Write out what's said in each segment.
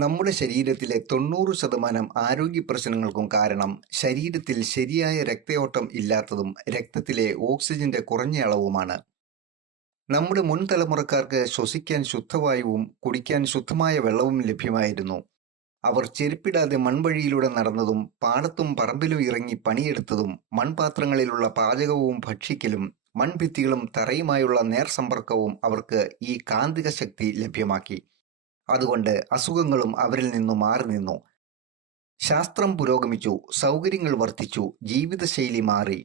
നമ്മുടെ ശരീരത്തിലെ തൊണ്ണൂറ് ശതമാനം ആരോഗ്യ പ്രശ്നങ്ങൾക്കും കാരണം ശരീരത്തിൽ ശരിയായ രക്തയോട്ടം ഇല്ലാത്തതും രക്തത്തിലെ ഓക്സിജന്റെ കുറഞ്ഞ അളവുമാണ്. നമ്മുടെ മുൻ തലമുറക്കാർക്ക് ശ്വസിക്കാൻ ശുദ്ധവായുവും കുടിക്കാൻ ശുദ്ധമായ വെള്ളവും ലഭ്യമായിരുന്നു. അവർ ചെരുപ്പിടാതെ മൺവഴിയിലൂടെ നടന്നതും പാടത്തും പറമ്പിലും ഇറങ്ങി പണിയെടുത്തതും മൺപാത്രങ്ങളിലുള്ള പാചകവും ഭക്ഷിക്കലും മൺഭിത്തികളും തറയുമായുള്ള നേർസമ്പർക്കവും അവർക്ക് ഈ കാന്തിക ശക്തി ലഭ്യമാക്കി. അതുകൊണ്ട് അസുഖങ്ങളും അവരിൽ നിന്നു മാറി നിന്നു. ശാസ്ത്രം പുരോഗമിച്ചു സൗകര്യങ്ങൾ വർദ്ധിച്ചു ജീവിതശൈലി മാറി.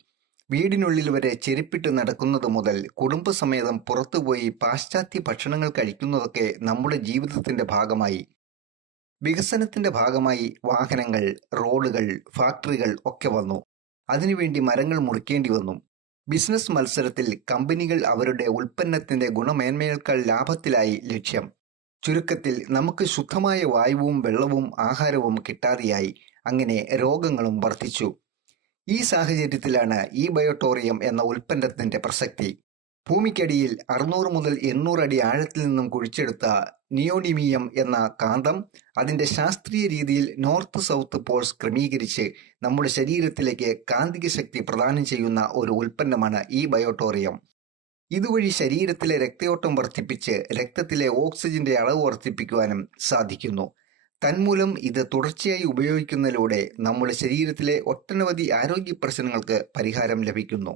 വീടിനുള്ളിൽ വരെ ചെരുപ്പിട്ട് നടക്കുന്നത് മുതൽ കുടുംബസമേതം പുറത്തുപോയി പാശ്ചാത്യ ഭക്ഷണങ്ങൾ കഴിക്കുന്നതൊക്കെ നമ്മുടെ ജീവിതത്തിന്റെ ഭാഗമായി. വികസനത്തിന്റെ ഭാഗമായി വാഹനങ്ങൾ റോഡുകൾ ഫാക്ടറികൾ ഒക്കെ വന്നു. അതിനുവേണ്ടി മരങ്ങൾ മുറിക്കേണ്ടി വന്നു. ബിസിനസ് മത്സരത്തിൽ കമ്പനികൾ അവരുടെ ഉൽപ്പന്നത്തിന്റെ ഗുണമേന്മയേക്കാൾ ലാഭത്തിലായി ലക്ഷ്യം. ചുരുക്കത്തിൽ നമുക്ക് ശുദ്ധമായ വായുവും വെള്ളവും ആഹാരവും കിട്ടാതെയായി അങ്ങനെ രോഗങ്ങളും വർദ്ധിച്ചു ഈ സാഹചര്യത്തിലാണ് ഈ ബയോട്ടോറിയം എന്ന ഉൽപ്പന്നത്തിന്റെ പ്രസക്തി. ഭൂമിക്കടിയിൽ അറുന്നൂറ് മുതൽ എണ്ണൂറ് അടി ആഴത്തിൽ നിന്നും കുഴിച്ചെടുത്ത നിയോഡിമിയം എന്ന കാന്തം അതിന്റെ ശാസ്ത്രീയ രീതിയിൽ നോർത്ത് സൗത്ത് പോൾസ് ക്രമീകരിച്ച് നമ്മുടെ ശരീരത്തിലേക്ക് കാന്തിക ശക്തി പ്രദാനം ചെയ്യുന്ന ഒരു ഉൽപ്പന്നമാണ് ഈ ബയോട്ടോറിയം. ഇതുവഴി ശരീരത്തിലെ രക്തയോട്ടം വർദ്ധിപ്പിച്ച് രക്തത്തിലെ ഓക്സിജന്റെ അളവ് വർദ്ധിപ്പിക്കുവാനും സാധിക്കുന്നു. തന്മൂലം ഇത് തുടർച്ചയായി ഉപയോഗിക്കുന്നതിലൂടെ നമ്മുടെ ശരീരത്തിലെ ഒട്ടനവധി ആരോഗ്യ പ്രശ്നങ്ങൾക്ക് പരിഹാരം ലഭിക്കുന്നു.